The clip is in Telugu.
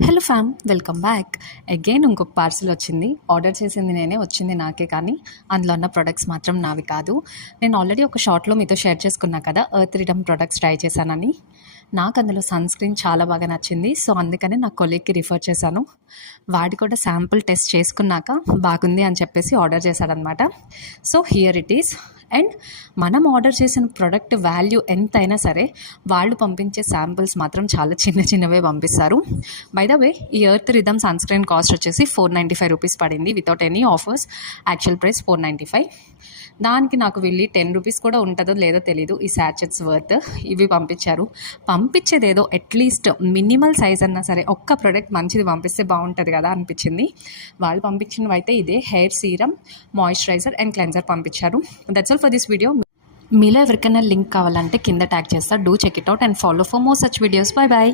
హలో ఫ్యామ్, వెల్కమ్ బ్యాక్ అగైన్. ఇంకొక పార్సిల్ వచ్చింది. ఆర్డర్ చేసింది నేనే, వచ్చింది నాకే, కానీ అందులో ఉన్న ప్రొడక్ట్స్ మాత్రం నావి కాదు. నేను ఆల్రెడీ ఒక షార్ట్లో మీతో షేర్ చేసుకున్నా కదా, ఎర్త్ రిడమ్ ప్రొడక్ట్స్ ట్రై చేశానని. నాకు అందులో సన్ స్క్రీన్ చాలా బాగా నచ్చింది. సో అందుకనే నా కొలీగ్కి రిఫర్ చేశాను. వాడి కూడా శాంపుల్ టెస్ట్ చేసుకున్నాక బాగుంది అని చెప్పేసి ఆర్డర్ చేశాడనమాట. So here it is. And మనం ఆర్డర్ చేసిన ప్రోడక్ట్ వాల్యూ ఎంతైనా సరే వాళ్ళు పంపించే శాంపిల్స్ మాత్రం చాలా చిన్న చిన్నవే పంపిస్తారు. బై ద వే, ఈ earth rhythm sun screen cost వచ్చేసి 495 రూపీస్ పడింది without any offers. Actual price 495. దానికి నాకు వెళ్ళి 10 రూపీస్ కూడా ఉంటుందో లేదో తెలీదు ఈ శాచెట్స్ వర్త్. ఇవి పంపించారు. పంపించేది ఏదో అట్లీస్ట్ మినిమల్ సైజ్ అన్నా సరే ఒక్క ప్రోడక్ట్ మంచిది పంపిస్తే బాగుంటుంది కదా అనిపించింది. వాళ్ళు పంపించినవి అయితే ఇదే hair serum, moisturiser and cleanser పంపించారు. That's all for this video. మీలో ఎవరికైనా లింక్ కావాలంటే కింద ట్యాగ్ చేస్తా. Do check it out and follow for more such videos. Bye bye.